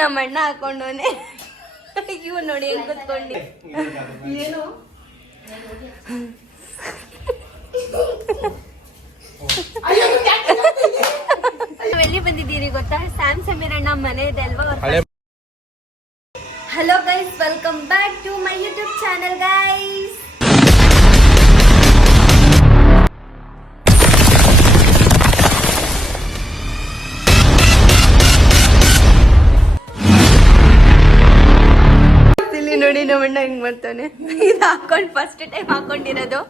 ನಮ್ಮ ಅಣ್ಣ ಹಾಕೊಂಡವನೆ ಇವ್ ನೋಡಿ ಹೆಂಗ್ ಕುತ್ಕೊಂಡಿ ಏನು ಎಲ್ಲಿ ಬಂದಿದ್ದೀರಿ ಗೊತ್ತಾ? ಸ್ಯಾಮ್ ಸಮೀರ್ ಅಣ್ಣ ಮನೆ ಇದೆ ಅಲ್ವಾ? Hello guys, welcome back to my YouTube channel guys. ಇಲ್ಲಿ ನೋಡಿ ನಮ್ಮಣ್ಣ ಹೆಂಗ್ ಮಾಡ್ತಾನೆ. ಇದು ಹಾಕೊಂಡ್ ಫಸ್ಟ್ ಟೈಮ್ ಹಾಕೊಂಡಿರೋದು.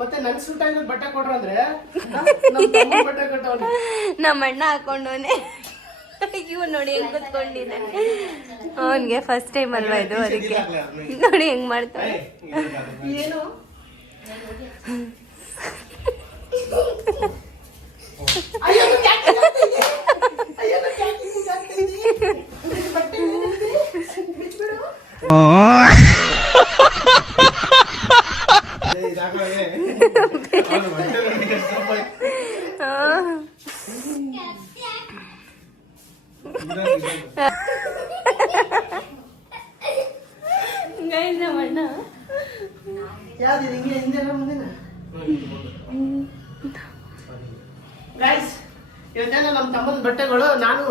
ಮತ್ತೆ ನನ್ ಸೂಟ್ ಬಟ್ಟೆ ಕೊಡ್ರ ಅಂದ್ರೆ ನಮ್ಮ ಅಣ್ಣ ಹಾಕೊಂಡವನೆ. ಇವ್ ನೋಡಿ ಹೆಂಗ್ ಕುತ್ಕೊಂಡಿದ್ದಾನೆ. ಅವನ್ಗೆ ಫಸ್ಟ್ ಟೈಮ್ ಅಲ್ವಾ ಇದು, ಅದಕ್ಕೆ ನೋಡಿ ಹೆಂಗ್ ಮಾಡ್ತಾನೆ. ಏನು ನಮ್ಮಣ್ಣ ಯಾವ್ದು ಹಿಂಗೆ ಹಿಂದೆಲ್ಲ ಮುಂದಿನ ಗೈಸ್, ಇವತ್ತೇನೋ ನಮ್ಮ ತಮ್ಮನ ಬಟ್ಟೆಗಳು ನಾನು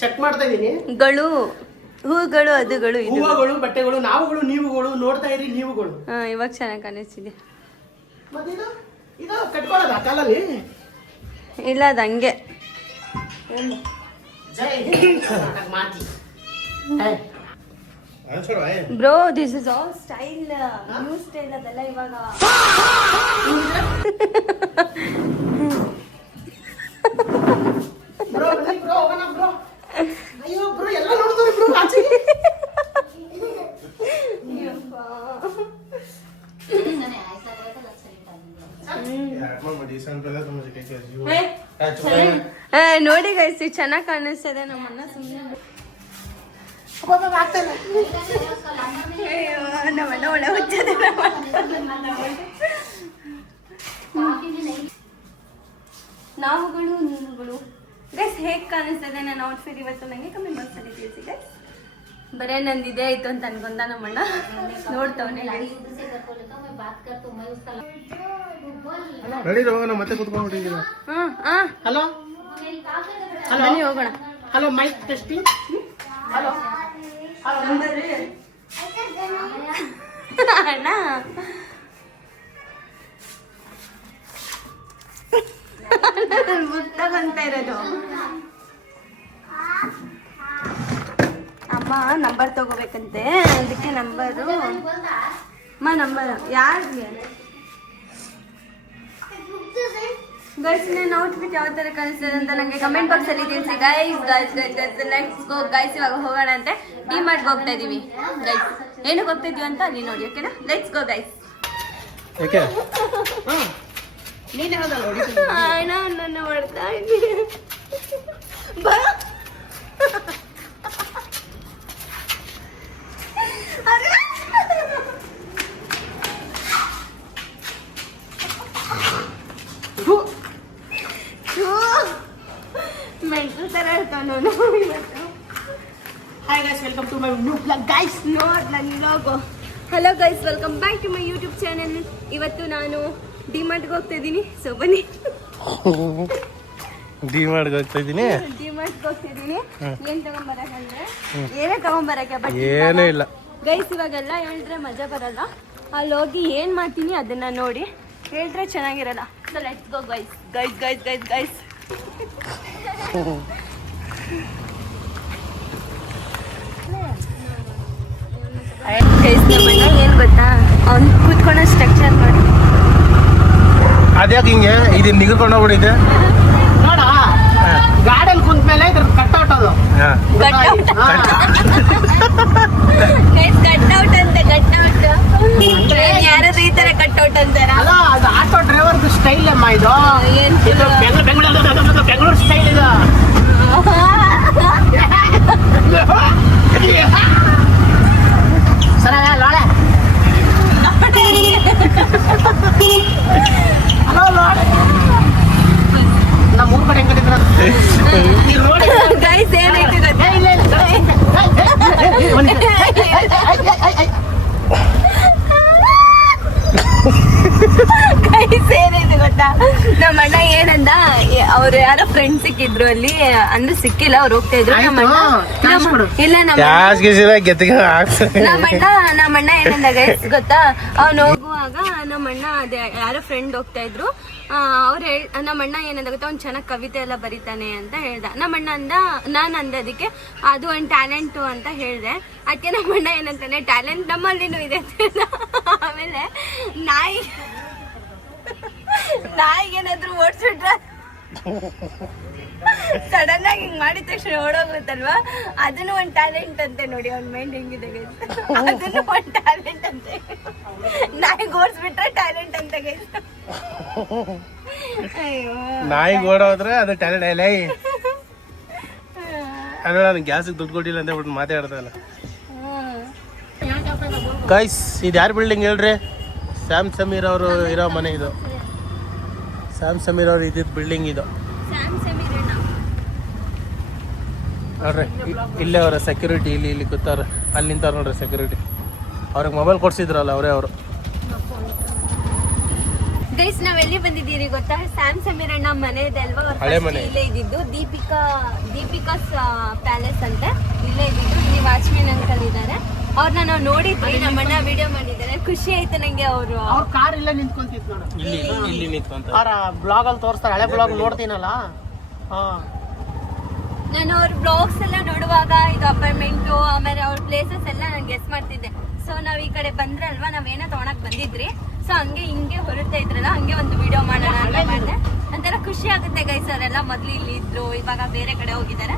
ಚೆಕ್ ಮಾಡ್ತಾ ಇದೀನಿ. ಹೂಗಳು ಅದುಗಳು ಹೂವುಗಳು ಬಟ್ಟೆಗಳು ನಾವುಗಳು ನೀವುಗಳು ನೋಡ್ತಾ ಇರಿ ನೀವುಗಳು. ಇವಾಗ ಚೆನ್ನಾಗಿ ಕಾಣಿಸ್ತಿದೆ. ಮತ್ತೆ ಇದು ಕಟ್ಕೊಳ್ಳೋದ ಕಾಲಲ್ಲಿ ಇಲ್ಲ, ಅದು ಹಂಗೆ. ಜೈ ಮಾತಿ bro, this is old style, new style ಅದೆಲ್ಲ ಇವಾಗ. ಬ್ರೋ ಬ್ರೋ ಹೋಗೋಣ ಬ್ರೋ. ಅಯ್ಯೋ ಬ್ರೋ, ಎಲ್ಲ ನೋಡ್ತಾರೆ ಬ್ರೋ ಆಚೆಗೆ. ನೋಡಿ ಗೈಸ್, ಚೆನ್ನಾಗಿ ಕಾಣಿಸ್ತದೆ. ನಮ್ಮನ್ನ ಸುಮ್ಮನೆ ನಮ್ಮನ್ನ ಒಳ್ಳೆ ಹುಚ್ಚದೆ. ನಾವುಗಳು ನೀವುಗಳು ಗೈಸ್, ಹೇಗ್ ಕಾಣಿಸ್ತದೆ ನನ್ನ ಔಟ್ಫಿಟ್ ಇವತ್ತು? ನಂಗೆ ಕಮೆಂಟ್ ಬಾಕ್ಸಲ್ಲಿ ತಿಳಿಸಿ ಗೈಸ್. ಬರೇ ನಂದಿದೆ ಆಯ್ತು ಅಂತ ಅನ್ಕೊಂಡ ನಮ್ಮಣ್ಣ ನೋಡ್ತವನೆ. ಮತ್ತೆ ಕುತ್ಕೊಂಡ್ಬಿಟ್ಟಿದ್ದೀರಾ? ಹಲೋ, ಬನ್ನಿ ಹೋಗೋಣ. Hello, mic testing. ಹಲೋ ಅಣ್ಣ, ಮುತ್ತಗಂತ ಇರೋದು. ಅಮ್ಮ ನಂಬರ್ ತಗೋಬೇಕಂತೆ, ಅದಕ್ಕೆ ನಂಬರು. ನಂಬರ್ ಯಾರಿಗೆ ಗೈಸ್? ನನ್ನ ಔಟ್ಫಿಟ್ ಯಾವ ತರ ಕಾಣಿಸ್ತದೆ ಅಂತ ನಂಗೆ ಕಮೆಂಟ್ ಬಾಕ್ಸ್ ಅಲ್ಲಿ ತಿಳಿಸಿ ಗೈಸ್. ಲೆಟ್ಸ್ ಗೋ ಗೈಸ್, ಇವಾಗ ಹೋಗೋಣ ಅಂತೆ. ಡಿಮಾರ್ಟ್ ಹೋಗ್ತಾ ಇದೀವಿ ಗೈಸ್. ಏನಕ್ಕೆ ಹೋಗ್ತಾ ಇದೀವಿ ಅಂತ ಅಲ್ಲಿ ನೋಡಿ, ಓಕೆನಾ? Let's go guys. ಅಣ್ಣ ನನ್ನ ಮಾಡ್ತಾ ಇದ್ದೀನಿ. ಮೆಂಟಲ್ ತರ ಇರ್ತಾವ ನಾನು ಇವತ್ತು. Hi guys, welcome to my new blog guys. ನೋಡ್ ನನ್ನ logo. Hello guys, welcome back to my YouTube channel. ಇವತ್ತು ನಾನು ಡಿಮಾರ್ಟ್ಗೆ ಹೋಗ್ತಾ ಇದ್ದೀನಿ. ಸೊ ಬನ್ನಿ. ಡಿಮಾರ್ಟ್ಗೆ ಹೋಗ್ತಾ ಇದ್ದೀನಿ. ಏನ್ ತಗೊಂಬರಕಂದ್ರೆ ಏನೇ ತಗೊಂಬರಕ್ಕೆ, ಬಟ್ ಏನೂ ಇಲ್ಲ ಗೈಸ್. ಇವಾಗೆಲ್ಲ ಹೇಳಿದ್ರೆ ಮಜಾ ಬರಲ್ಲ. ಅಲ್ಲಿ ಹೋಗಿ ಏನ್ ಮಾಡ್ತೀನಿ ಅದನ್ನ ನೋಡಿ ಹೇಳಿದ್ರೆ ಚೆನ್ನಾಗಿರಲ್ಲ. So let's go guys. Guys guys guys guys guys, ನಮ್ಮಣ್ಣ ಏನ್ ಗೊತ್ತಾ, ಅವ್ನು ಕೂತ್ಕೊಳ್ಳೋ ಸ್ಟ್ರಕ್ಚರ್ ನೋಡಿ. ಅದ್ಯಾಕೆ ಹಿಂಗೆ ಇದು ನಿಗರ್ಕೊಂಡು ಹೋಗ್ಬಿಟ್ಟಿದೆ ನೋಡ. ಗಾಡಿಯಲ್ಲಿ ಕುಂತ ಮೇಲೆ ಇದ್ರ ಕಟ್ಔಟ್ ಅದು. ಕಟ್ಔಟ್ ಅಂತೆ, ಕಟ್ಔಟ್. ಯಾರಾದ್ರೂ ಈ ತರ ಕಟ್ಔಟ್ ಅಂತಾರ? ಅಲ್ಲ, ಅದು ಆಟೋ ಡ್ರೈವರ್ ಸ್ಟೈಲ್ ಅಮ್ಮ. ಇದು ಬೆಂಗಳೂರು ಸ್ಟೈಲ್ ಇದು. ಸರ ನಮ್ಮ ಊರ್ ಕಡೆ ಹೆಂಗಡಿದ್ರ ಗೈಸ್ ಏನಾಯ್ತು ಗೊತ್ತಾ? ಗೈಸ್ ಏನಾಯ್ತು ಗೊತ್ತಾ, ನಮ್ಮ ಅಣ್ಣ ಏನಂದ, ಅವ್ರು ಯಾರೋ ಫ್ರೆಂಡ್ ಸಿಕ್ಕಿದ್ರು ಅಲ್ಲಿ, ಅಂದ್ರೆ ಸಿಕ್ಕಿಲ್ಲ, ಅವ್ರು ಹೋಗ್ತಾ ಇದ್ರು. ಇಲ್ಲ ನಮ್ಮಣ್ಣ ಏನಂದ ಗೈಸ್ ಗೊತ್ತಾ, ಅವ್ನು ಹೋಗುವಾಗ ನಮ್ಮಣ್ಣ ಅದೇ ಯಾರೋ ಫ್ರೆಂಡ್ ಹೋಗ್ತಾ ಇದ್ರು. ನಮ್ಮಣ್ಣ ಏನಂದ ಗೊತ್ತಾ, ಅವ್ನು ಚೆನ್ನಾಗಿ ಕವಿತೆ ಎಲ್ಲ ಬರೀತಾನೆ ಅಂತ ಹೇಳ್ದ. ನಮ್ಮಣ್ಣ ಅಂದ, ನಾನು ಅಂದೆ ಅದಕ್ಕೆ ಅದು ಒಂದು ಟ್ಯಾಲೆಂಟು ಅಂತ ಹೇಳ್ದೆ. ಅದಕ್ಕೆ ನಮ್ಮಣ್ಣ ಏನಂತಾನೆ, ಟ್ಯಾಲೆಂಟ್ ನಮ್ಮಲ್ಲಿನೂ ಇದೆ ಅಂತ ಹೇಳ್ದ. ಆಮೇಲೆ ನಾಯಿಗೇನಾದ್ರು ಓಡಿಸ್ಬಿಟ್ರೆ ಸಡನ್ ಆಗಿ ಹಿಂಗ್ ಮಾಡಿದ ತಕ್ಷಣ ಓಡೋಗುತ್ತಲ್ವಾ, ಅದನ್ನು ಒಂದು ಟ್ಯಾಲೆಂಟ್ ಅಂತೆ. ನೋಡಿ ಅವ್ನ ಮೈಂಡ್ ಹೆಂಗಿದೆ ಗೈಸ್, ಅದನ್ನು ಒಂದು ಟ್ಯಾಲೆಂಟ್ ಅಂತೆ. ನಾಯಿಗೆ ಓಡಿಸ್ಬಿಟ್ರೆ ಟ್ಯಾಲೆಂಟ್ ಅಂತ ಗೈಸ್. ಅಯ್ಯೋ, ನಾಯಿಗೆ ಓಡೋದ್ರೆ ಅದು ಟ್ಯಾಲೆಂಟ್ ಇಲ್ಲ. ಅಲ್ಲ, ನಾನು ಗ್ಯಾಸಿಗೆ ದುಡ್ಡು ಕೊಟ್ಟಿಲ್ಲ ಅಂತ ಬಿಟ್ಟು ಮಾತಾಡ್ದಲ್ಲ. ಗೈಸ್, ಇದು ಯಾರು ಬಿಲ್ಡಿಂಗ್ ಹೇಳ್ರಿ? ಸ್ಯಾಮ್ ಸಮೀರ್ ಅವರು ಇರೋ ಮನೆ ಇದು. ಸ್ಯಾಮ್ ಸಮೀರ್ ಅವ್ರು ಇದ್ದಿದ್ದು ಬಿಲ್ಡಿಂಗ್ ಇದು ನೋಡ್ರಿ. ಇಲ್ಲೇ ಅವರ ಸೆಕ್ಯೂರಿಟಿ, ಇಲ್ಲಿ ಕೂತಾರ, ಅಲ್ಲಿ ನಿಂತಾರ ನೋಡ್ರಿ ಸೆಕ್ಯೂರಿಟಿ. ಅವ್ರಿಗೆ ಮೊಬೈಲ್ ಕೊಡ್ಸಿದ್ರಲ್ಲ ಅವರೇ ಅವರು. ಗೈಸ್ ನಾವೆಲ್ಲಿ ಬಂದಿದ್ದೀರಿ ಗೊತ್ತಾ? ಸ್ಯಾಮ್ ಸಮೀರ್ ಅಣ್ಣ ಮನೆ ಇದೆ ಅಲ್ವಾ, ಹಳೆ ಮನೆ ಇಲ್ಲೇ ಇದ್ದಿದ್ದು. ದೀಪಿಕಾಸ್ ಪ್ಯಾಲೇಸ್ ಅಂತ ಇಲ್ಲೇ ಇದ್ದಿದ್ದು. ಇಲ್ಲಿ ವಾಚ್ಮೆನ್ ಅಂಕಲ್ ಇದ್ದಾರೆ, ಅವ್ರನ್ನ ನಾವು ನೋಡಿದ್ವಿ, ನಮ್ಮಣ್ಣ ವಿಡಿಯೋ ಮಾಡಿದ್ದಾರೆ. ಖುಷಿ ಆಯ್ತು ನಂಗೆ. ಅವ್ರ ಕಾರ್ ಇಲ್ಲ ನಿಂತ್ಕೊಂತಿತ್ತು ನೋಡು, ಇಲ್ಲಿ ನಿಂತ್ಕೊಂತ. ಅವ್ರ ಬ್ಲಾಗ್ ಅಲ್ಲಿ ತೋರಿಸ್ತಾರೆ, ಹಳೆ ಬ್ಲಾಗ್ ನೋಡ್ತೀನಲ್ಲ. ನಾನು ಅವ್ರ ಬ್ಲಾಗ್ಸ್ ಎಲ್ಲ ನೋಡುವಾಗ ಇದು ಅಪಾರ್ಟ್ಮೆಂಟು, ಆಮೇಲೆ ಅವ್ರ ಪ್ಲೇಸಸ್ ಎಲ್ಲ ನಾನು ಗೆಸ್ ಮಾಡ್ತಿದ್ದೆ. ಸೊ ನಾವ್ ಈ ಕಡೆ ಬಂದ್ರಲ್ವಾ, ನಾವೇನೋ ತಗೊಳಕ್ ಬಂದಿದ್ರಿ. ಸೊ ಹಂಗೆ ಹಿಂಗೆ ಹೊರಡ್ತಾ ಇದ್ರಲ್ಲ, ಹಂಗೆ ಒಂದು ವಿಡಿಯೋ ಮಾಡೋಣ ಅಂತ ಮಾಡಿದೆ. ಒಂಥರ ಖುಷಿ ಆಗುತ್ತೆ ಗೈಸ್. ಅವರೆಲ್ಲ ಮೊದ್ಲು ಇಲ್ಲಿ ಇದ್ರು, ಇವಾಗ ಬೇರೆ ಕಡೆ ಹೋಗಿದ್ದಾರೆ.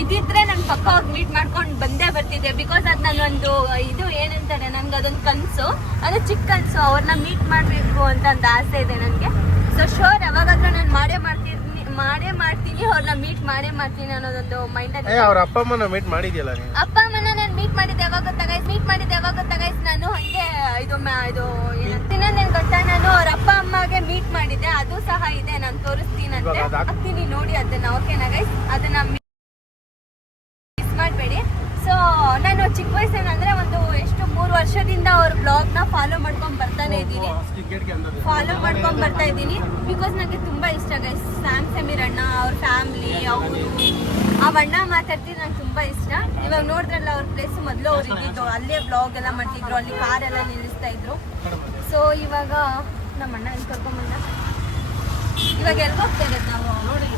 ಇದಿದ್ರೆ ನನ್ ಪಕ್ಕ ಹೋಗಿ ಮೀಟ್ ಮಾಡ್ಕೊಂಡು ಬಂದೇ ಬರ್ತಿದ್ದೆ. ಬಿಕಾಸ್ ಅದ್ ನನ್ನೊಂದು ಇದು ಏನಂತಾರೆ, ನನ್ಗೆ ಅದೊಂದು ಕನ್ಸು, ಅದು ಚಿಕ್ಕ ಕನ್ಸು. ಅವ್ರನ್ನ ಮೀಟ್ ಮಾಡ್ಬೇಕು ಅಂತ ಒಂದು ಆಸೆ ಇದೆ ನನ್ಗೆ. ಸೊ ಶೋರ್ ಯಾವಾಗಾದ್ರೂ ನಾನು ಮಾಡೇ ಮಾಡ್ತೀನಿ, ಅವ್ರನ್ನ ಮೀಟ್ ಮಾಡ್ತೀನಿ ಅನ್ನೋದೊಂದು ಮೈಂಡ್ ಅಲ್ಲಿ. ಅವ್ರ ಅಪ್ಪ ಅಮ್ಮನ ಮೀಟ್ ಮಾಡಿದ್ಯಲ್ಲ ನೀನು? ಅಪ್ಪ ಅಮ್ಮನ ನಾನು ಮೀಟ್ ಮಾಡಿದ್ದೆ ಯಾವಾಗ ಗೊತ್ತಾ ಗೈಸ್, ನಾನು ಹಂಗೆ ಇನ್ನೊಂದೇನ್ ಗೊತ್ತಾ, ನಾನು ಅವ್ರ ಅಪ್ಪ ಅಮ್ಮಗೆ ಮೀಟ್ ಮಾಡಿದ್ದೆ. ಅದು ಸಹ ಇದೆ, ನಾನು ತೋರಿಸ್ತೀನಂತೆ, ಹಾಕ್ತೀನಿ ನೋಡಿ ಅದನ್ನ. ಓಕೆನಾ ಗೈಸ್? ಅದನ್ನ ಮಿಸ್ ಮಾಡಬೇಡಿ. ಸೊ ನಾನು ಚಿಕ್ಕ ವಯಸ್ಸಿನ ಅಂದ್ರೆ ಒಂದು 3 ವರ್ಷದಿಂದ ಅವ್ರ ಬ್ಲಾಗ್ ನ ಫಾಲೋ ಮಾಡ್ಕೊಂಡ್ ಬರ್ತಾ ಇದ್ದೀನಿ. ಬಿಕಾಸ್ ನಂಗೆ ತುಂಬಾ ಇಷ್ಟ ಗೈಸ್, ಸ್ಯಾಮ್ ಸಮೀರ್ ಅಣ್ಣ, ಅವ್ರ ಫ್ಯಾಮಿಲಿ, ಅವರು ಆ ಅಣ್ಣ ಮಾತಾಡ್ತಿದ್ದು ನಂಗೆ ತುಂಬಾ ಇಷ್ಟ. ಇವಾಗ ನೋಡಿದ್ರಲ್ಲ ಅವ್ರ ಪ್ಲೇಸ್, ಮೊದಲು ಅವ್ರು ಇದ್ದಿದ್ದು ಅಲ್ಲೇ ಬ್ಲಾಗ್ ಎಲ್ಲ ಮಾಡ್ತಿದ್ರು, ಅಲ್ಲಿ ಕಾರ್ ಎಲ್ಲ ನಿಲ್ಲಿಸ್ತಾ ಇದ್ರು. ಸೊ ಇವಾಗ ನಮ್ಮ ಅಣ್ಣ ಎಲ್ಲಿ ಕರ್ಕೊಂಬಂದ, ಇವಾಗ ಎಲ್ಗೋಗ್ತಾ ಇರೋದು ನಾವು? ನೋಡಿ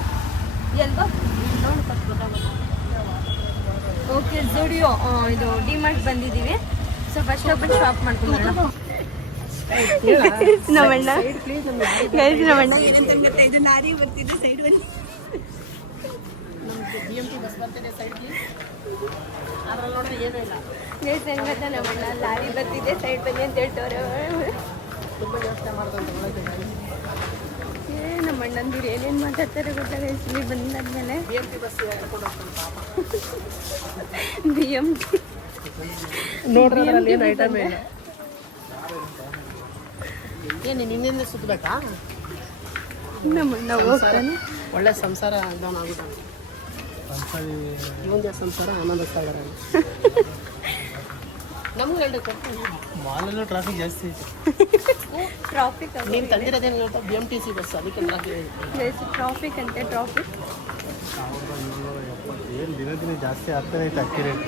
ಓಕೆ, ಜುಡಿಯೋ, ಇದು ಡಿಮಾರ್ಟ್ ಬಂದಿದ್ದೀವಿ. ಸೊ ಫಸ್ಟ್ ಓಪನ್ ಶಾಪ್ ಮಾಡ್ಕೊಂಡ್ಬರೋಣ. ನಮ್ಮಣ್ಣ ಏನಂತ ಗೊತ್ತಾ, ಇದು ಲಾರಿ ಬರ್ತಿದೆ ಸೈಡ್ ಬನ್ನಿ. ನಮ್ಮಣ್ಣ ಲಾರಿ ಬರ್ತಿದೆ ಸೈಡ್ ಬನ್ನಿ ಅಂತ ಹೇಳ್ತವ್ರೆ. ನಮ್ಮಣ್ಣಂದಿರು ಏನೇನು ಮಾತಾಡ್ತಾರೆ ಗೊತ್ತಾಗ, ಇಲ್ಲಿ ಬಂದಾದ್ಮೇಲೆ BMT ನೋಡ್ರಿ ಐಟಮ್ ಏನು ನಿನ್ನಿಂದ ಸುತ್ತಬೇಕಾ? ನಮ್ಮಣ್ಣ ಹೋಗ್ತಾನೆ. ಒಳ್ಳೆ ಸಂಸಾರ ಡೌನ್ ಆಗುತ್ತಾನೆ. ಮುಂದೆ ಸಂಸಾರ ಆನಂದ ಸಾಗರ. ನಮ್ಗೆ ಹೇಳ್ಬೇಕು, ಮಾಲಲ್ಲೂ ಟ್ರಾಫಿಕ್ ಜಾಸ್ತಿ ಐತೆ. ಟ್ರಾಫಿಕ್ ನೀನು ತಂದಿರೋದೇನು ಹೇಳ್ತಾ BMTC ಬಸ್, ಅದಕ್ಕೆ ಟ್ರಾಫಿಕ್ ಅಂತೆ. ಟ್ರಾಫಿಕ್ ಏನು ದಿನ ಜಾಸ್ತಿ ಆಗ್ತಾನೆ ಐತೆ ಅಕ್ಕಿ ರೇಟ್.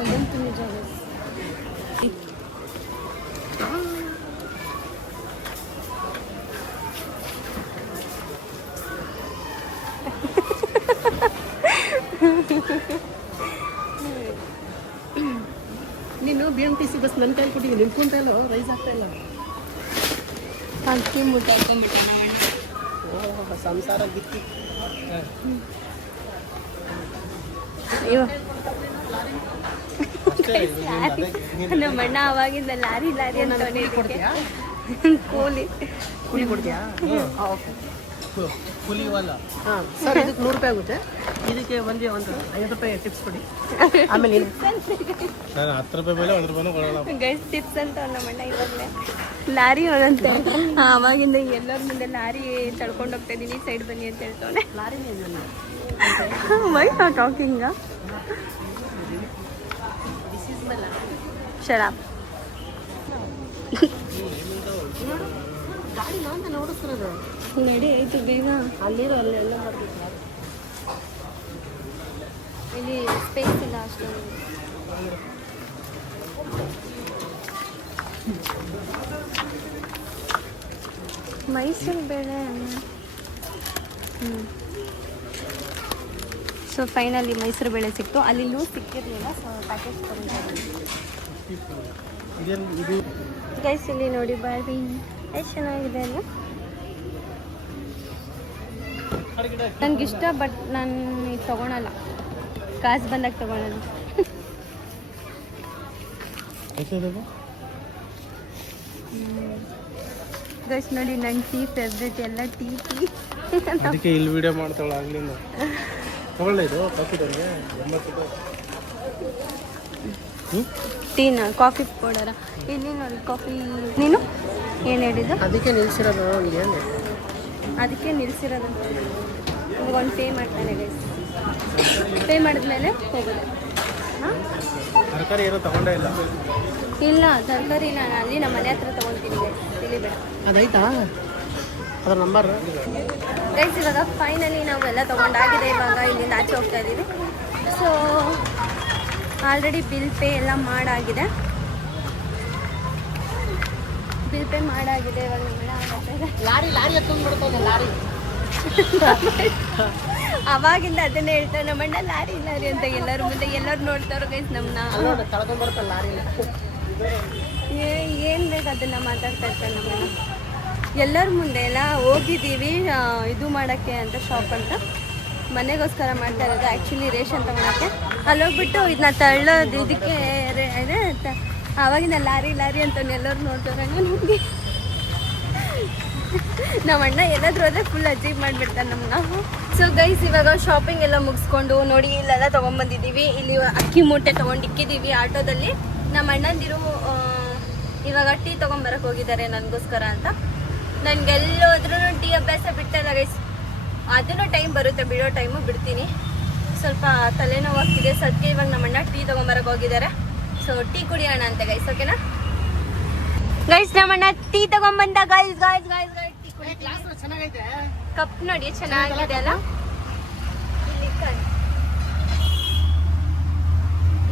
ಅದಂತೂ ನಿಜ. ನೀನು BMTC ಬಸ್ ನನ್ನ ಕೈಲಿ ಕೊಟ್ಟಿದ್ದೀನಿ, ನಿಂತ್ಕೊಂತ ಇಲ್ಲ, ರೈಸ್ ಆಗ್ತಾ ಇಲ್ಲ. ಅಕ್ಕಿ ಮುಟ್ಟ ಹಾಕೊಂಡ್ಬಿಟ್ಟ ನಾವಣ್ಣ. ಸಂಸಾರ ಗಿತ್ತಿ. ನಮ್ಮ ಅಣ್ಣ ಅವಾಗಿಂದ ಲಾರಿ ಅಂತ ಕೊಡ್ತೀಯಾ? ಕೂಲಿ ಕೊಡ್ತೀಯಾ? ಕೂಲಿ ವಾಲ. ಹಾಂ ಸರ್, ಇದಕ್ಕೆ 100 ರೂಪಾಯಿ ಆಗುತ್ತೆ. ಇದಕ್ಕೆ ಬಂದು ಒಂದು 50 ರೂಪಾಯಿ ಟಿಪ್ಸ್ ಕೊಡಿ ಆಮೇಲೆ ನಾನು 10 ರೂಪಾಯಿ ಮೇಲೆ 1 ರೂಪಾಯಿನೂ ಕೊಡೋಲ್ಲ. ಗೈಸ್ ಟಿಪ್ಸ್ ಅಂತ ನಮ್ಮಣ್ಣ ಇವಾಗಲೇ ಲಾರಿ ಅವನಂತೆ ಅವಾಗಿಂದ ಎಲ್ಲರ ಮುಂದೆ ಲಾರಿ ತಳ್ಕೊಂಡು ಹೋಗ್ತಾ ಇದ್ದೀನಿ ಸೈಡ್ ಬನ್ನಿ ಅಂತ ಹೇಳ್ತಾನೆ. ವೈ ನಾಟ್ ಟಾಕಿಂಗ್ ಶರಾಬ್ ಗಾಡಿ ನಾನು ನೋಡಿಸ್ತಿರೋದು ನಡಿ ಆಯ್ತು ಬೇಗ. ಅಲ್ಲಿರೋ ಅಲ್ಲೆಲ್ಲ ಮಾಡ್ಬೇಕು. ಇಲ್ಲಿ ಸ್ಪೇಸ್ ಇಲ್ಲ ಅಷ್ಟೊಂದು. ಮೈಸೂರು ಬೇಳೆ ಸೊ ಫೈನಲಿ ಮೈಸೂರು ಬೇಳೆ ಸಿಕ್ತು. ಅಲ್ಲಿ ಲೂಸ್ ಸಿಕ್ಕಿರಲಿಲ್ಲ, ಸೊ ಪ್ಯಾಕೇಜ್ ಇದು ಗೈಸ್ ಇಲ್ಲಿ ನೋಡಿ ಬಾರ್ಬಿ ಎಷ್ಟು ಚೆನ್ನಾಗಿದೆ ಅಲ್ಲ. ನನಗಿಷ್ಟ, ಬಟ್ ನಾನು ಈಗ ತೊಗೊಳಲ್ಲ, ಕಾಸು ಬಂದಾಗ ತೊಗೊಳಲ್ಲ. ಗೈಸ್ ನೋಡಿ ನನ್ನ ಟೀ ಫೇವ್ರೇಟ್, ಎಲ್ಲ ಟೀ ಅದಕ್ಕೆ ಇಲ್ಲಿ ವಿಡಿಯೋ ಮಾಡ್ತಾಳೆ ಆಗ್ಲಿಲ್ಲ. ತಗೊಳ್ಳಿ ಇದು ಕಾಫಿ ತಂದೆ 80 ರೂಪಾಯಿ. ಟೀನ ಕಾಫಿ ಪೌಡರ ಇಲ್ಲಿ ನೋಡಿ ಕಾಫಿ. ನೀನು ಏನು ಹೇಳಿದ್ದು? ಅದಕ್ಕೆ ನಿಲ್ಸಿರೋದು ಏನು ಅದಕ್ಕೆ ನಿಲ್ಸಿರೋದು. ಒಂದು ಪೇ ಮಾಡ್ತಾನೆ ಗೈಸ್, ಪೇ ಮಾಡಿದ್ಮೇಲೆ ಹೋಗೋದು. ಹಾಂ ತರಕಾರಿ ಏನೋ ತಗೊಂಡೇ ಇಲ್ಲ. ಇಲ್ಲ ತರಕಾರಿ ನಾನು ಅಲ್ಲಿ ನಮ್ಮ ಮನೆ ಹತ್ರ ತೊಗೊಳ್ತೀನಿ ಗೈಸ್, ಇಲ್ಲಿ ಬೇಡ. ಅದಾಯ್ತಾ ಅದ್ರ ನಂಬರ್? ಗೈಸ್ ಇವಾಗ ಫೈನಲಿ ನಾವು ಎಲ್ಲ ತೊಗೊಂಡಾಗಿದೆ. ಇವಾಗ ಇಲ್ಲಿಂದ ಆಚೆ ಹೋಗ್ತಾ ಇದ್ದೀವಿ. ಸೊ ಆಲ್ರೆಡಿ ಬಿಲ್ ಪೇ ಎಲ್ಲ ಮಾಡಾಗಿದೆ. Bill pay ಮಾಡಾಗಿದೆ. ಇವಾಗ ನಮ್ಮ ಲಾರಿ ಎತ್ಕೊಂಡು ಬಿಡ್ತಾನೆ ಲಾರಿ. ಅವಾಗಿಂದ ಅದನ್ನೇ ಹೇಳ್ತಾರೆ ನಮ್ಮಣ್ಣ ಲಾರಿ ಲಾರಿ ಅಂತ ಎಲ್ಲರೂ ಮುಂದೆ ಎಲ್ಲರೂ ನೋಡ್ತಾರೋ ಗೈಸ್ ನಮ್ಮನ್ನ. ತಳ್ಕೊಂಡು ಬರ್ತಾನೆ ಲಾರಿ. ಏನು ಬೇಕು ಅದನ್ನು ಮಾತಾಡ್ತಾ ಇರ್ತಾರೆ ನಮ್ಮಣ್ಣ. ಎಲ್ಲರ ಮುಂದೆ ಎಲ್ಲ ಹೋಗಿದ್ದೀವಿ ಇದು ಮಾಡೋಕ್ಕೆ ಅಂತ ಶಾಪ್ ಅಂತ, ಮನೆಗೋಸ್ಕರ ಮಾಡ್ತಾ ಇರೋದು ಆ್ಯಕ್ಚುಲಿ ರೇಷನ್ ತೊಗೊಳಕ್ಕೆ. ಅಲ್ಲಿ ಹೋಗ್ಬಿಟ್ಟು ಇದನ್ನ ತಳ್ಳೋದು ಇದಕ್ಕೆ ಇದೆ ಆವಾಗಿನ ಲಾರಿ ಲಾರಿ ಅಂತ ಎಲ್ಲರೂ ನೋಡ್ತಾರೆ ನಮಗೆ. ನಮ್ಮ ಅಣ್ಣ ಎಲ್ಲಾದ್ರೂ ಹೋದ್ರೆ ಫುಲ್ ಅಚೀವ್ ಮಾಡಿಬಿಡ್ತಾರೆ ನಮ್ಮನ್ನ. ಸೊ ಗೈಸ್ ಇವಾಗ ಶಾಪಿಂಗ್ ಎಲ್ಲ ಮುಗಿಸ್ಕೊಂಡು ನೋಡಿ ಇಲ್ಲೆಲ್ಲ ತೊಗೊಂಬಂದಿದ್ದೀವಿ. ಇಲ್ಲಿ ಅಕ್ಕಿ ಮೂಟೆ ತೊಗೊಂಡಿಕ್ಕಿದ್ದೀವಿ ಆಟೋದಲ್ಲಿ. ನಮ್ಮ ಅಣ್ಣಂದಿರು ಇವಾಗ ಟೀ ತೊಗೊಂಬರಕ್ಕೆ ಹೋಗಿದ್ದಾರೆ ನನಗೋಸ್ಕರ ಅಂತ. ನನಗೆಲ್ಲೋದ್ರೂ ಟೀ ಅಭ್ಯಾಸ ಬಿಟ್ಟಲ್ಲ ಗೈಸ್, ಅದನ್ನು ಟೈಮ್ ಬರುತ್ತೆ, ಬಿಡೋ ಟೈಮು ಬಿಡ್ತೀನಿ. ಸ್ವಲ್ಪ ತಲೆನೋವಾಗ್ತಿದೆ, ಸದ್ಯಕ್ಕೆ ಇವಾಗ ನಮ್ಮ ಅಣ್ಣ ಟೀ ತೊಗೊಂಬರಕ್ಕೆ ಹೋಗಿದ್ದಾರೆ. ಸೊ ಟೀ ಕುಡಿಯೋಣ ಅಂತ ಗೈಸ್, ಓಕೆನಾ ಗೈಸ್? ನಮ್ಮಣ್ಣ ಟೀ ತಗೊಂಬಂದ guys guys guys guys tea ಕುಡಿ. ಚೆನ್ನಾಗೈತೆ. ಕಪ್ ನೋಡಿ ಚೆನ್ನಾಗಿದೆ ಅಲ್ಲ.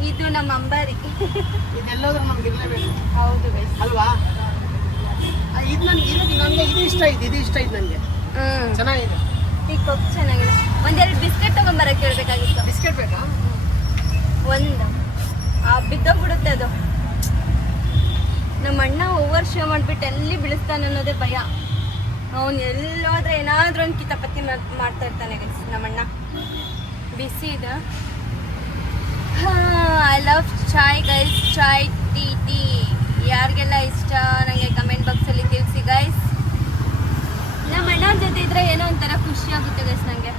ಇದು ನಮ್ಮ ಅಂಬಾರಿ. ಇದೆಲ್ಲೋದ್ರೂ ನಮ್ಗೆ ಇರಲೇಬೇಕು. ಹೌದು ಗೈಸ್ ಅಲ್ವಾ? ಇದು ನನಗೆ ಇದು ಇಷ್ಟ ಆಯ್ತು, ಇದು ಇಷ್ಟ ಆಯ್ತು ನನಗೆ. ಚೆನ್ನಾಗಿದೆ ಈ ಕಪ್ ಚೆನ್ನಾಗಿದೆ. ಒಂದೆರಡು ಬಿಸ್ಕೆಟ್ ತಗೊಂಬರಕ್ಕೆ ಹೇಳ್ಬೇಕಾಗಿತ್ತು. ಬಿಸ್ಕೆಟ್ ಬೇಕಾ? ಒಂದು ಬಿದ್ದೋಗ್ಬಿಡುತ್ತೆ ಅದು. ನಮ್ಮ ಅಣ್ಣ ಓವರ್ ಶೋ ಮಾಡಿಬಿಟ್ಟು ಎಲ್ಲಿ ಬೀಳಿಸ್ತಾನೆ ಅನ್ನೋದೇ ಭಯ. ಅವನು ಎಲ್ಲೋದ್ರೆ ಏನಾದರೂ ಒಂದು ಕಿತಾಪತಿ ಮಾಡ್ತಾ ಇರ್ತಾನೆ ಗೈಸ್ ನಮ್ಮಣ್ಣ. ಬಿಸಿ ಇದೆ. I love chai guys, chai tea tea ಯಾರಿಗೆಲ್ಲ ಇಷ್ಟ ನನಗೆ ಕಮೆಂಟ್ ಬಾಕ್ಸಲ್ಲಿ ತಿಳಿಸಿ ಗೈಸ್. ನಮ್ಮ ಅಣ್ಣನ ಜೊತೆ ಇದ್ರೆ ಏನೋ ಒಂಥರ ಖುಷಿ ಆಗುತ್ತೆ ಗೈಸ್ ನನಗೆ.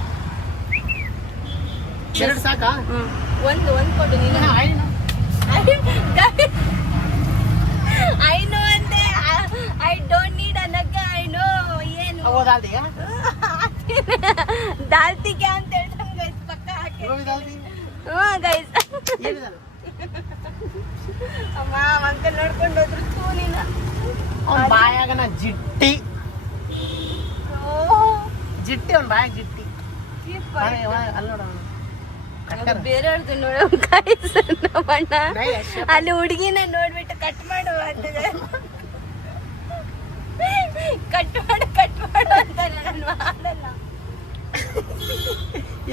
ಎರಡು ಸಾಕಾ? ಒಂದು ಕೊಡು ನೀನು. ಐ ನೋ ಅಂತೆ, ಐ ಡೋಂಟ್ ನೀಡ್ ಅನ್ನಕ್ಕೆ. ಐ ನೋ ಏನು ಹೌದಾಲ್ದಿಯಾ? ದಾಲ್ತಿಗೆ ಅಂತ ಹೇಳ್ತಾನೆ ಗೈಸ್, ಪಕ್ಕ ಹಾಕಿ. ಹ್ಞೂ ಗೈಸ್. ಅಮ್ಮ ಅಂಕಲ್ ನೋಡ್ಕೊಂಡು ಹೋದ್ರು ತೂ ನೀನು. ಬಾಯಾಗನ ಜಿಟ್ಟಿ ಜಿಟ್ಟಿ, ಅವ್ನ ಬಾಯಾಗ ಜಿಟ್ಟಿ. ಅಲ್ಲಿ ನೋಡ ಬೇರೆಯವ್ರದ್ದು ನೋಡೋ ಗೈಸ್ ನಮ್ಮಣ್ಣ ಅಲ್ಲಿ ಹುಡುಗಿನ ನೋಡ್ಬಿಟ್ಟು ಕಟ್ ಮಾಡು ಅಂತಿದೆ. ಕಟ್ ಮಾಡು ಅಂತ ನಾನು ಮಾಡಲ್ಲ.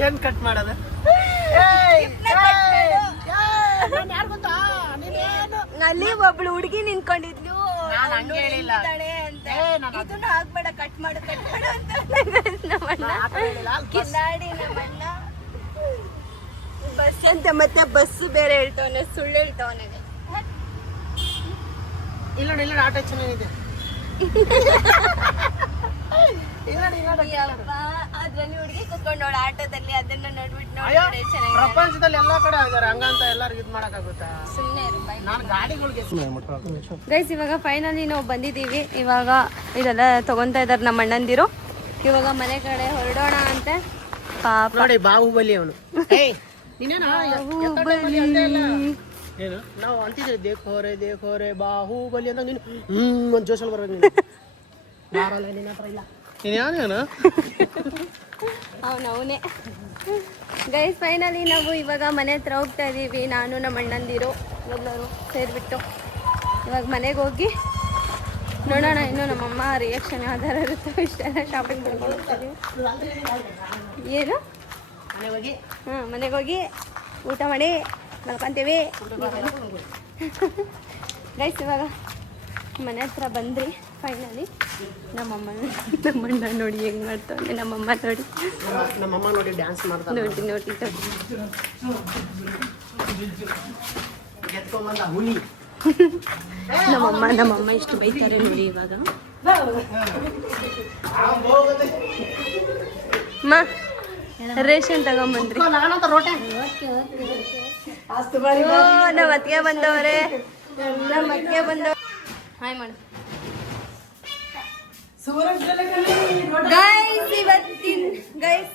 ಏನ್ ಕಟ್ ಮಾಡೋದು? ಅಲ್ಲಿ ಒಬ್ಳು ಹುಡುಗಿ ನಿಂತ್ಕೊಂಡಿದ್ಲು, ನಾನ್ ಹಂಗೆ ಹೇಳಿಲ್ಲ. ಇದನ್ನ ಹಾಕ್ಬೇಡ, ಕಟ್ ಮಾಡು ಅಂತ ನಮ್ಮಣ್ಣ ಕಿನ್ನಾಡಿ. ನಮ್ಮಣ್ಣ ಬಸ್ ಅಂತ ಮತ್ತೆ ಬಸ್ ಬೇರೆ ಹೇಳ್ತವನೆ, ಸುಳ್ಳು ಹೇಳ್ತವನೆ. ಇಲ್ಲ ಆಟೋ ಚೆನ್ನಾಗಿದೆ. ಅದ್ರಲ್ಲಿ ಹುಡುಗಿ ಕುತ್ಕೊಂಡು ನೋಡು ಆಟೋದಲ್ಲಿ, ಅದನ್ನ ನೋಡ್ಬಿಟ್ಟು ಅಯ್ಯೋ ಚೆನ್ನಾಗಿ ಪ್ರಪಂಚದಲ್ಲಿ ಎಲ್ಲಾ ಕಡೆ ಇದಾರೆ ಹಂಗಂತ ಎಲ್ಲರಿಗೂ ಇದ್ ಮಾಡಕ್ಕಾಗುತ್ತಾ? ಸುಮ್ಮನೆ ನಾನು ಗಾಡಿಗಳಿಗೆ ಗೈಸ್ ಇವಾಗ ಫೈನಲಿ ನಾವು ಬಂದಿದ್ದೀವಿ. ಇವಾಗ ಇದೆಲ್ಲ ತಗೊಂತಾ ಇದಾರೆ ನಮ್ಮ ಅಣ್ಣಂದಿರು. ಇವಾಗ ಮನೆ ಕಡೆ ಹೊರಡೋಣ ಅಂತೆ. ಪಾಪ ನೋಡಿ ಬಾಹುಬಲಿ ಅವನು. ಏನು ನಾವು ಅಂತಿದ್ದೀವಿ ದೇಖೋರೆ ಬಾಹುಬಲಿ ಅಂತ ನೀನು ಒಂದು ಜೋಶಲ್ಲಿ ಬರ್ಬೇಕು ನೀನು. ಬಾರಲ್ಲ ನಿನ್ನ ಹತ್ರ ಇಲ್ಲ. ನೀನು ಯಾರೇನು? ಅವನೇ ಗೈಸ್ ಫೈನಲಿ ನಾವು ಇವಾಗ ಮನೆ ಹತ್ರ ಹೋಗ್ತಾ ಇದ್ದೀವಿ. ನಾನು ನಮ್ಮ ಅಣ್ಣಂದಿರು ಎಲ್ಲರೂ ಸೇರಿಬಿಟ್ಟು ಇವಾಗ ಮನೆಗೆ ಹೋಗಿ ನೋಡೋಣ. ಇನ್ನು ನಮ್ಮಮ್ಮ ರಿಯಾಕ್ಷನ್ ಯಾವ್ದಾರ ಇರುತ್ತೋ ಇಷ್ಟೆಲ್ಲ ಶಾಪಿಂಗ್ ಮಾಡ್ಕೊಂಡು ಹೋಗ್ತೀವಿ. ಏನು ಮನೆ ಹೋಗಿ ಮನೆಗೆ ಹೋಗಿ ಊಟ ಮಾಡಿ ಮಲ್ಕೊಂತೀವಿ. ಗೈಸ್ ಇವಾಗ ಮನೆ ಹತ್ರ ಬಂದ್ರಿ ಫೈನಲಿ. ನಮ್ಮಣ್ಣ ನೋಡಿ ಹೆಂಗ್ ಮಾಡ್ತಾವೆ. ನಮ್ಮಮ್ಮ ನೋಡಿ ನಮ್ಮಮ್ಮ ನೋಡಿ ಡ್ಯಾನ್ಸ್ ಮಾಡ್ತಾರೆ. ನೋಡಿ ಎತ್ಕೊಂಬಂದ ಹುಲಿ. ನಮ್ಮಮ್ಮ ಎಷ್ಟು ಬೈತಾರೆ ನೋಡಿ ಇವಾಗ. ಅಮ್ಮ ರೇಷನ್ ತಗೊಂಬಂದ್ರಿ. ನಾನಂತ ರೋಟೆ ನಮ್ಮ ಅತ್ತಿಗೆ ಬಂದವ್ರೆ. ಹಾಯ್ ಮಾಡು ಗೈಸ್. ಇವತ್ತಿನ ಗೈಸ್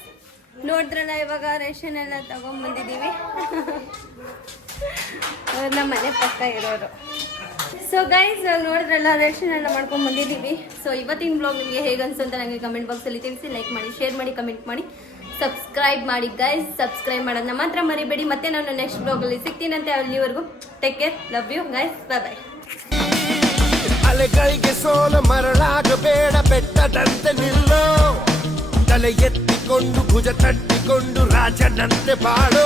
ನೋಡಿದ್ರಲ್ಲ ಇವಾಗ ರೇಷನ್ ಎಲ್ಲ ತಗೊಂಡ್ಬಂದಿದ್ದೀವಿ. ಅವ್ರು ನಮ್ಮ ಮನೆ ಪಕ್ಕ ಇರೋರು. ಸೊ ಗೈಸ್ ನೋಡಿದ್ರಲ್ಲ ರೇಷನ್ ಎಲ್ಲ ಮಾಡ್ಕೊಂಡು ಬಂದಿದ್ದೀವಿ. ಸೊ ಇವತ್ತಿನ ಬ್ಲಾಗ್ ನಿಮಗೆ ಹೇಗೆ ಅನ್ಸು ಅಂತ ನನಗೆ ಕಮೆಂಟ್ ಬಾಕ್ಸಲ್ಲಿ ತಿಳಿಸಿ. ಲೈಕ್ ಮಾಡಿ, ಶೇರ್ ಮಾಡಿ, ಕಮೆಂಟ್ ಮಾಡಿ, ಸಬ್ಸ್ಕ್ರೈಬ್ ಮಾಡಿ ಗೈಸ್. ಸಬ್ಸ್ಕ್ರೈಬ್ ಮಾಡೋದನ್ನ ಮಾತ್ರ ಮರಿಬೇಡಿ. ಮತ್ತೆ ನಾನು ನೆಕ್ಸ್ಟ್ ಬ್ಲಾಗಲ್ಲಿ ಸಿಗ್ತೀನಂತೆ. ಅಲ್ಲಿವರೆಗೂ take care, love you guys, bye bye. ಅಲೆಗಳಿಗೆ ಸೋಲ ಮರಳಾಗಬೇಡ, ಬೆಟ್ಟದಂತೆ ನಿಲ್ಲೋ, ತಲೆ ಎತ್ತಿಕೊಂಡು ಭುಜ ತಟ್ಟಿಕೊಂಡು ರಾಜನಂತೆ ಬಾಳೋ.